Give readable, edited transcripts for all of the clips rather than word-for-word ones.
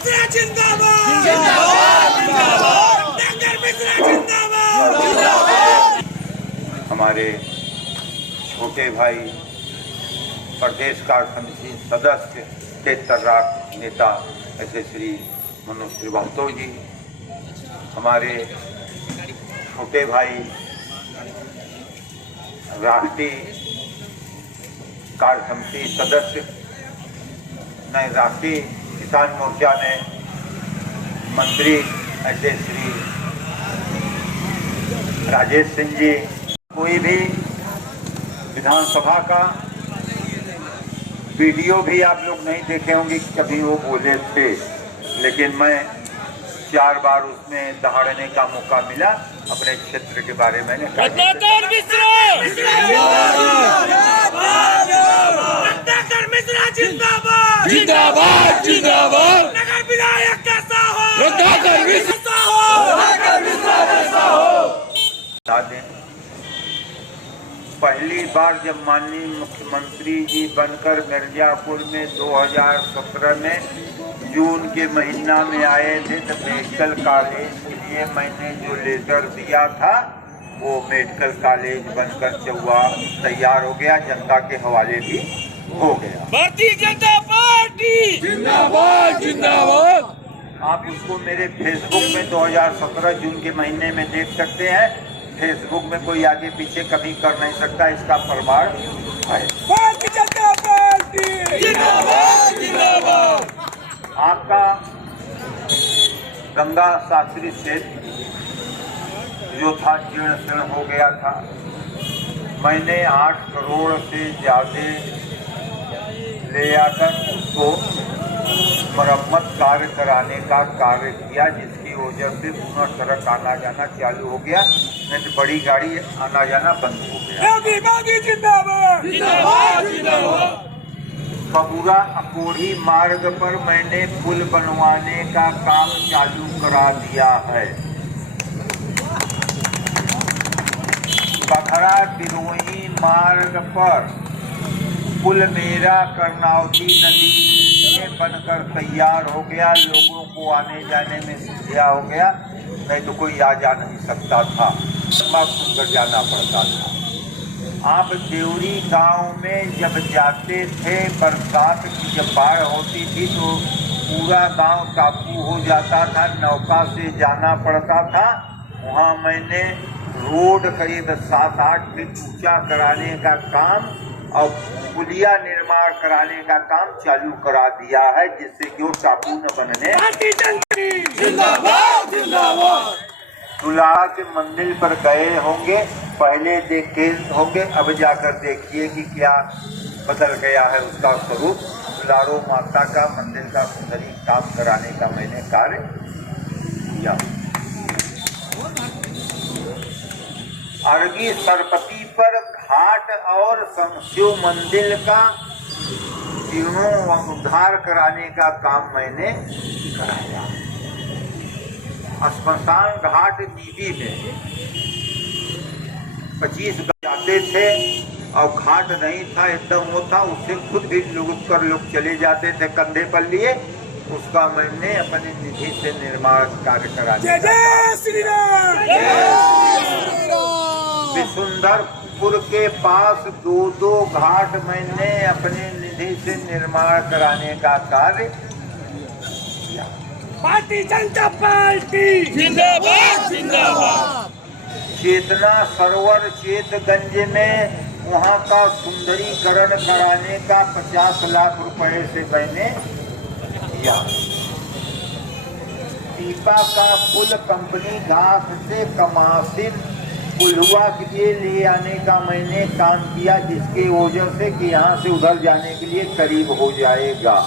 मिश्रा जिंदाबाद जिंदाबाद जिंदाबाद। रत्नाकर मिश्रा जिंदाबाद जिंदाबाद। हमारे छोटे भाई प्रदेश कार्य समिति सदस्य के तर्राक नेता ऐसे श्री मनोज श्रीवास्तव जी, हमारे छोटे भाई राष्ट्रीय कार्य समिति सदस्य नए राष्ट्रीय किसान मोर्चा में मंत्री ऐसे श्री राजेश सिंह जी। कोई भी विधानसभा का वीडियो भी आप लोग नहीं देखे होंगे कभी वो बोले थे, लेकिन मैं 4 बार उसमें दहाड़ने का मौका मिला। अपने क्षेत्र के बारे में रत्नाकर मिश्रा जिंदाबाद जिंदाबाद जिंदाबाद। नगर विधायक कैसा हो, रत्नाकर मिश्रा हो, रत्नाकर मिश्रा कैसा हो। पहली बार जब माननीय मुख्यमंत्री जी बनकर मिर्जापुर में 2017 में जून के महीना में आए थे, तो मेडिकल कॉलेज के लिए मैंने जो लेटर दिया था वो मेडिकल कॉलेज बनकर तैयार हो गया, जनता के हवाले भी हो गया। भारतीय जनता पार्टी जिंदाबाद जिंदाबाद। आप उसको मेरे फेसबुक में 2017 जून के महीने में देख सकते हैं। फेसबुक में कोई आगे पीछे कभी कर नहीं सकता, इसका प्रमाण है। भारतीय जनता पार्टी जिंदाबाद जिंदाबाद। आपका गंगा शास्त्री क्षेत्र जो था जीर्ण शीर्ण हो गया था। मैंने 8 करोड़ से ज्यादा ले आकर उसको मरम्मत कार्य कराने का कार्य किया, जिसकी वजह से पुनः सड़क आना जाना चालू हो गया, नहीं तो बड़ी गाड़ी आना जाना बंद हो गया। जिंदाबाद जिंदाबाद जिंदाबाद। कबूरा अकोढ़ी मार्ग पर मैंने पुल बनवाने का काम चालू करा दिया है। बखरा बिरोही मार्ग पर पुल मेरा कर्नावती नदी में बनकर तैयार हो गया, लोगों को आने जाने में सुविधा हो गया, नहीं तो कोई आ जा नहीं सकता था, सुनकर जाना पड़ता था। आप देवरी गांव में जब जाते थे, बरसात की जब बाढ़ होती थी तो पूरा गांव काबू हो जाता था, नौका से जाना पड़ता था। वहां मैंने रोड करीब 7-8 फीट ऊंचा कराने का काम और पुलिया निर्माण कराने का काम चालू करा दिया है, जिससे कि वो टापू न बनने। जिंदाबाद जिंदाबाद। तुलारा के मंदिर पर गए होंगे, पहले देखे होंगे, अब जाकर देखिए कि क्या बदल गया है उसका स्वरूप। तुलारो माता का मंदिर का सुंदरी काम कराने का मैंने कार्य किया। अर्गी सरपति पर घाट और शिव मंदिर का जीर्णोद्धार कराने का काम मैंने कराया। श्मशान घाट दीदी में 25 जाते थे और घाट नहीं था, एकदम वो था, उससे खुद भी लोग चले जाते थे कंधे पर लिए। उसका मैंने अपनी निधि से निर्माण कार्य करा दिया। विसुंदरपुर के पास 2 घाट मैंने अपने निधि से निर्माण कराने का कार्य किया। भारतीय जनता पार्टी जिंदाबाद जिंदाबाद। चेतना सरोवर चेतगंज में वहाँ का सुंदरीकरण कराने का 50 लाख रुपए से मैंने किया। पीपा का पुल कंपनी घास से कमासिन पुलुआ के लिए ले आने का मैंने काम किया, जिसकी वजह से कि यहाँ से उधर जाने के लिए करीब हो जाएगा।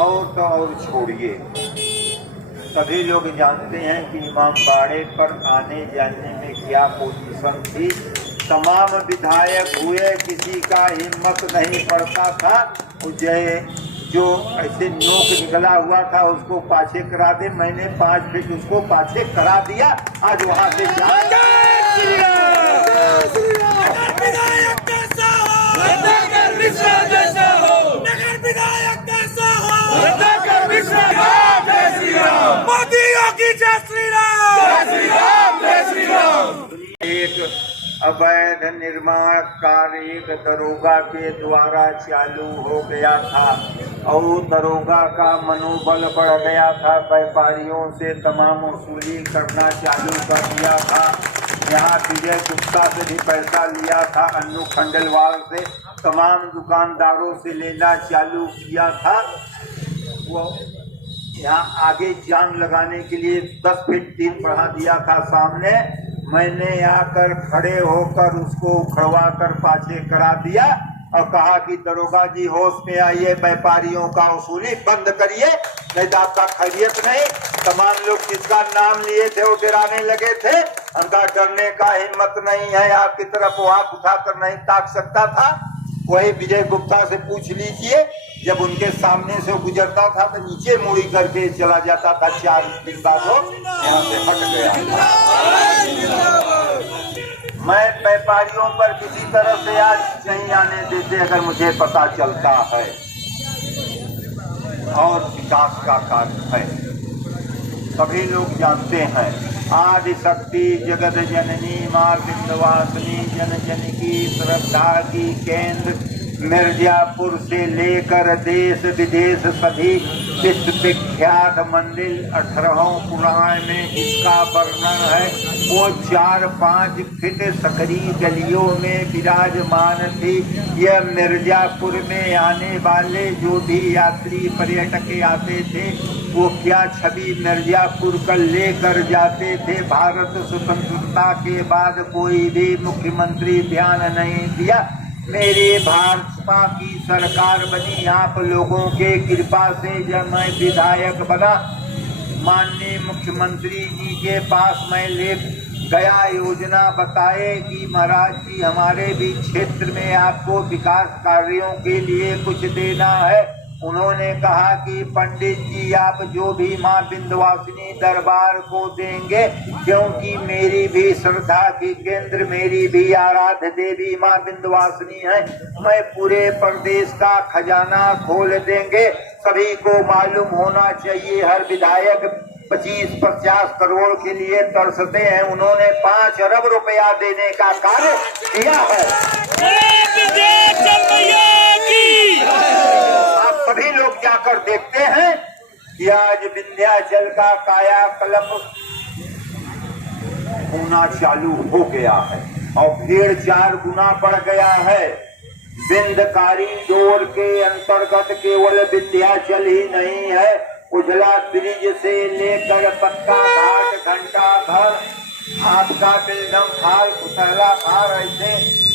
और तो और छोड़िए, सभी लोग जानते हैं कि इमामबाड़े पर आने जाने में क्या पोजीशन थी। तमाम विधायक हुए, किसी का हिम्मत नहीं पड़ता था। जो ऐसे नोक निकला हुआ था उसको पाछे करा दे, मैंने 5 फीट उसको पाछे करा दिया। आज वहाँ से नगर विधायक कैसा हो, अवैध निर्माण कार्य एक दरोगा के द्वारा चालू हो गया था और दरोगा का मनोबल बढ़ गया था। व्यापारियों से तमाम वसूली करना चालू कर दिया था। यहाँ विजय गुप्ता से भी पैसा लिया था, अन्नू खंडेलवाल से, तमाम दुकानदारों से लेना चालू किया था। वो यहाँ आगे जाम लगाने के लिए 10 फीट 3 बढ़ा दिया था सामने। मैंने आकर खड़े होकर उसको उखड़वा कर पाछे करा दिया और कहा कि दरोगा जी होश में आइए, व्यापारियों का वसूली बंद करिए, नहीं तो आपका खैरियत नहीं। तमाम लोग जिसका नाम लिए थे वो डराने लगे थे। उनका डरने का हिम्मत नहीं है, आपकी तरफ वो हाथ उठाकर नहीं ताक सकता था। वही विजय गुप्ता से पूछ लीजिए, जब उनके सामने से गुजरता था तो नीचे मुड़ी करके चला जाता था। 4 दिन बाद वो यहाँ से हट गया। मैं व्यापारियों पर किसी तरह से आज नहीं आने देते अगर मुझे पता चलता है और विकास का कार्य है। सभी लोग जानते हैं आदि शक्ति जगत जननी माँ विंध्यवासिनी जन जन की श्रद्धा की केंद्र मिर्जापुर से लेकर देश विदेश सभी विश्व विख्यात मंदिर 18वें पुराण में जिसका वर्णन है वो 4-5 फीट सकरी गलियों में विराजमान थी। यह मिर्जापुर में आने वाले जो भी यात्री पर्यटक आते थे वो क्या छवि मिर्जापुर का लेकर जाते थे। भारत स्वतंत्रता के बाद कोई भी मुख्यमंत्री ध्यान नहीं दिया। मेरे भाजपा की सरकार बनी, आप लोगों के कृपा से जब मैं विधायक बना, माननीय मुख्यमंत्री जी के पास मैं ले गया, योजना बताए कि महाराज जी हमारे भी क्षेत्र में आपको विकास कार्यों के लिए कुछ देना है। उन्होंने कहा कि पंडित जी आप जो भी माँ विंध्यवासिनी दरबार को देंगे, क्योंकि मेरी भी श्रद्धा की केंद्र, मेरी भी आराध्य देवी माँ विंध्यवासिनी है, मैं पूरे प्रदेश का खजाना खोल देंगे। सभी को मालूम होना चाहिए हर विधायक 25-50 करोड़ के लिए तरसते हैं। उन्होंने 5 अरब रुपया देने का कार्य किया है। आप सभी लोग जाकर देखते हैं कि आज विंध्याचल का कायाकल्प होना चालू हो गया है और भीड़ 4 गुना बढ़ गया है। विंध्यकारी डोर के अंतर्गत केवल विंध्याचल ही नहीं है, उजला ब्रिज से लेकर पक्का घाट, घंटा घर, आपका बिल्डम खाल, कुतहला खाल, ऐसे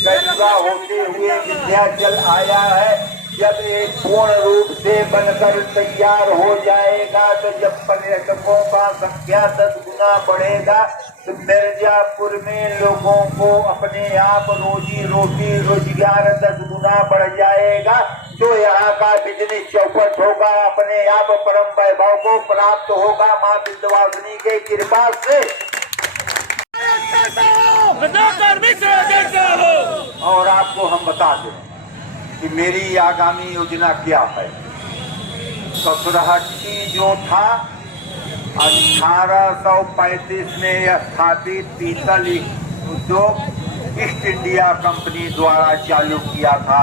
गंगा होते हुए विंध्याचल आया है। जब एक पूर्ण रूप से बनकर तैयार हो जाएगा तो जब पर्यटकों का संख्या 10 गुना बढ़ेगा तो मिर्जापुर में लोगों को अपने आप रोजी रोटी रोजगार 10 गुना बढ़ जाएगा। जो यहाँ का बिजनेस चौपट होगा अपने आप परम वैभव को प्राप्त होगा माँ विंध्यवासिनी के कृपा से। और आपको हम बता दें कि मेरी आगामी योजना क्या है। ससुरहट्टी जो था 1835 में स्थापित पीतल उद्योग ईस्ट इंडिया कंपनी द्वारा चालू किया था।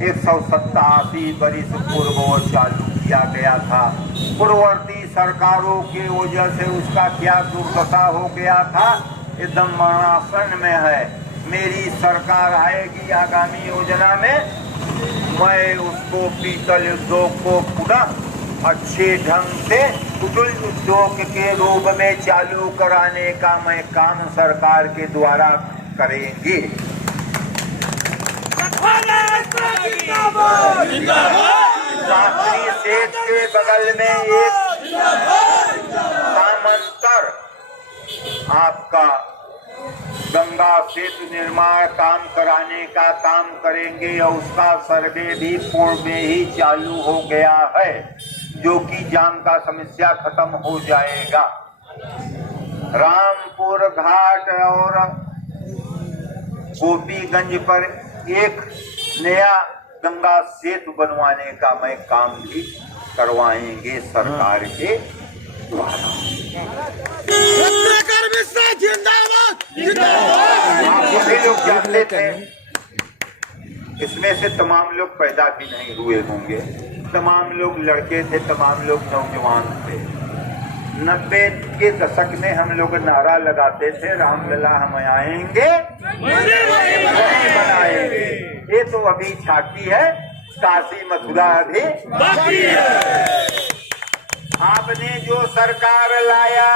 187 वर्ष पूर्व चालू किया गया था। पूर्ववर्ती सरकारों की वजह से उसका क्या दुर्दशा हो गया था, एकदम मरणासन में है। मेरी सरकार आएगी आगामी योजना में, मैं उसको पीतल उद्योग को पुनः अच्छे ढंग से कुटीर उद्योग के रूप में चालू कराने का मैं काम सरकार के द्वारा करेंगे। शास्त्री सेठ के बगल में एक सामंतर आपका गंगा सेतु निर्माण काम कराने का काम करेंगे और उसका सर्वे भी पूर्व में ही चालू हो गया है, जो कि जाम का समस्या खत्म हो जाएगा। रामपुर घाट और गोपीगंज पर एक नया गंगा सेतु बनवाने का मैं काम भी करवाएंगे सरकार के द्वारा। जिंदाबाद। आप सभी लोग जानते थे, इसमें से तमाम लोग पैदा भी नहीं हुए होंगे, तमाम लोग लड़के थे, तमाम लोग नौजवान थे। 90 के दशक में हम लोग नारा लगाते थे, रामलला हम आएंगे वही बनाएंगे। ये तो अभी झांकी है, काशी मथुरा अभी बाकी है। आपने जो सरकार लाया,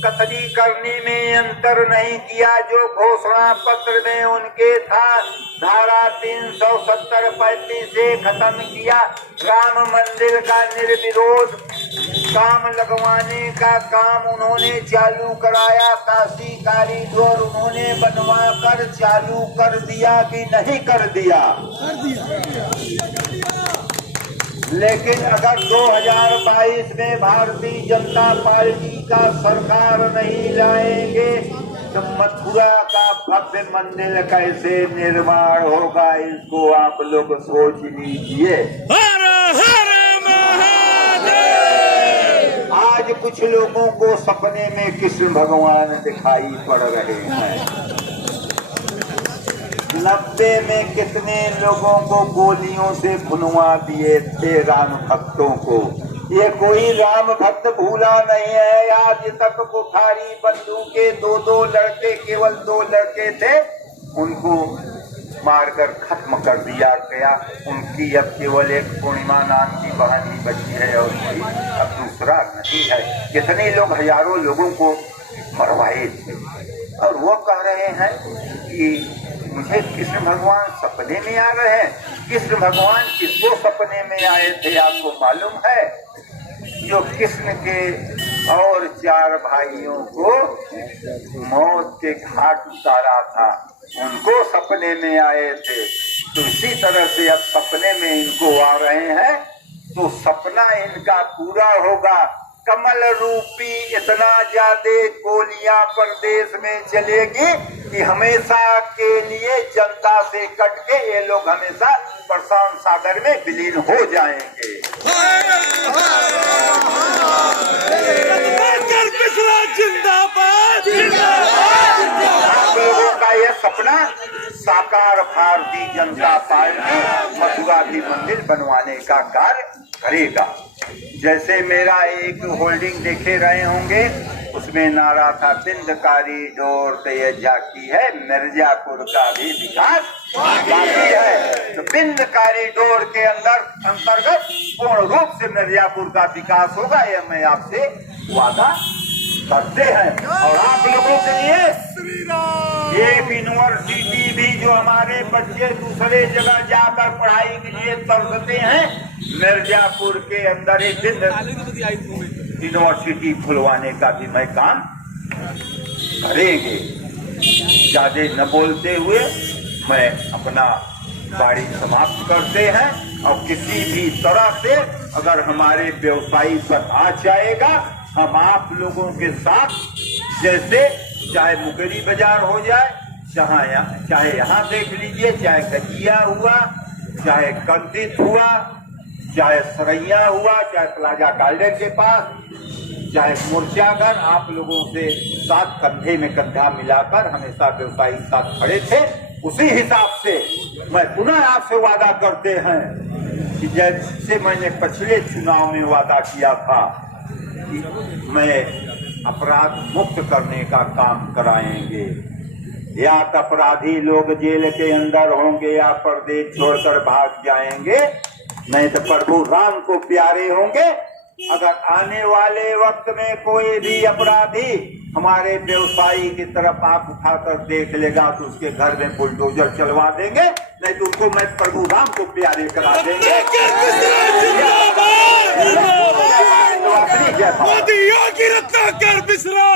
कतली करने में अंतर नहीं किया, जो घोषणा पत्र में उनके था, धारा 370-35 से खत्म किया। राम मंदिर का निर्विरोध काम लगवाने का काम उन्होंने चालू कराया, काशी कॉरिडोर उन्होंने बनवा कर चालू कर दिया कि नहीं कर दिया? लेकिन अगर 2022 में भारतीय जनता पार्टी का सरकार नहीं लाएंगे तो मथुरा का भव्य मंदिर कैसे निर्माण होगा, इसको आप लोग सोच लीजिए। हर हर महादेव। आज कुछ लोगों को सपने में कृष्ण भगवान दिखाई पड़ रहे हैं। 90 में कितने लोगों को गोलियों से भुनवा दिए थे राम भक्तों को। ये कोई राम भक्त भूला नहीं है। आज तक बुखारी बंदूकें 2-2 लड़के, केवल 2 लड़के थे, उनको मारकर खत्म कर दिया गया। उनकी अब केवल एक पूर्णिमा नाम की बहन ही बची है और कोई अब दूसरा नहीं है। कितने लोग, हजारों लोगों को मरवाए थे और वो कह रहे हैं कि मुझे कृष्ण भगवान सपने में आ रहे हैं। कृष्ण भगवान किसको सपने में आए थे आपको मालूम है? जो कृष्ण के और 4 भाइयों को मौत के घाट उतारा था, उनको सपने में आए थे। तो इसी तरह से अब सपने में इनको आ रहे हैं, तो सपना इनका पूरा होगा। कमल रूपी इतना ज्यादा गोलियां प्रदेश में चलेगी कि हमेशा के लिए जनता से कट के ये लोग हमेशा प्रशांत सागर में विलीन हो जाएंगे। जिंदाबाद। आप लोगों का ये सपना साकार भारतीय जनता पार्टी मथुरा की मंदिर बनवाने का कार्य करेगा। जैसे मेरा एक होल्डिंग देखे रहे होंगे, उसमें नारा था बिंद कॉरिडोर से ये झांकी है, मिर्जापुर का भी विकास बाकी है। तो बिंद कॉरिडोर के अंतर्गत पूर्ण रूप से मिर्जापुर का विकास होगा, ये मैं आपसे वादा करते हैं। और आप लोगों के लिए एक यूनिवर्सिटी भी, जो हमारे बच्चे दूसरे जगह जाकर पढ़ाई के लिए तरसते हैं, मिर्जापुर के अंदर एक यूनिवर्सिटी खुलवाने का भी मैं काम करेंगे। ज्यादा न बोलते हुए मैं अपना गाड़ी समाप्त करते हैं। और किसी भी तरह से अगर हमारे व्यवसायी पर आ जाएगा, हम आप लोगों के साथ, जैसे चाहे मुकेरी बाजार हो जाए, चाहे यहाँ देख लीजिए, चाहे गजिया हुआ, चाहे कंदित हुआ, चाहे सरैया हुआ, चाहे प्लाजा गार्डन के पास, चाहे मूर्छागर, आप लोगों से साथ कंधे में कंधा मिलाकर हमेशा व्यवसायी साथ खड़े थे। उसी हिसाब से मैं पुनः आपसे वादा करते हैं कि जैसे मैंने पिछले चुनाव में वादा किया था कि मैं अपराध मुक्त करने का काम कराएंगे। या तो अपराधी लोग जेल के अंदर होंगे या परदेश छोड़कर भाग जाएंगे, नहीं तो प्रभु राम को प्यारे होंगे। अगर आने वाले वक्त में कोई भी अपराधी हमारे व्यवसायी की तरफ आंख उठाकर देख लेगा तो उसके घर में बुलडोजर चलवा देंगे, नहीं तो उनको मैं प्रभु राम को प्यारे करा देंगे। मोदी योगी रत्नाकर मिश्रा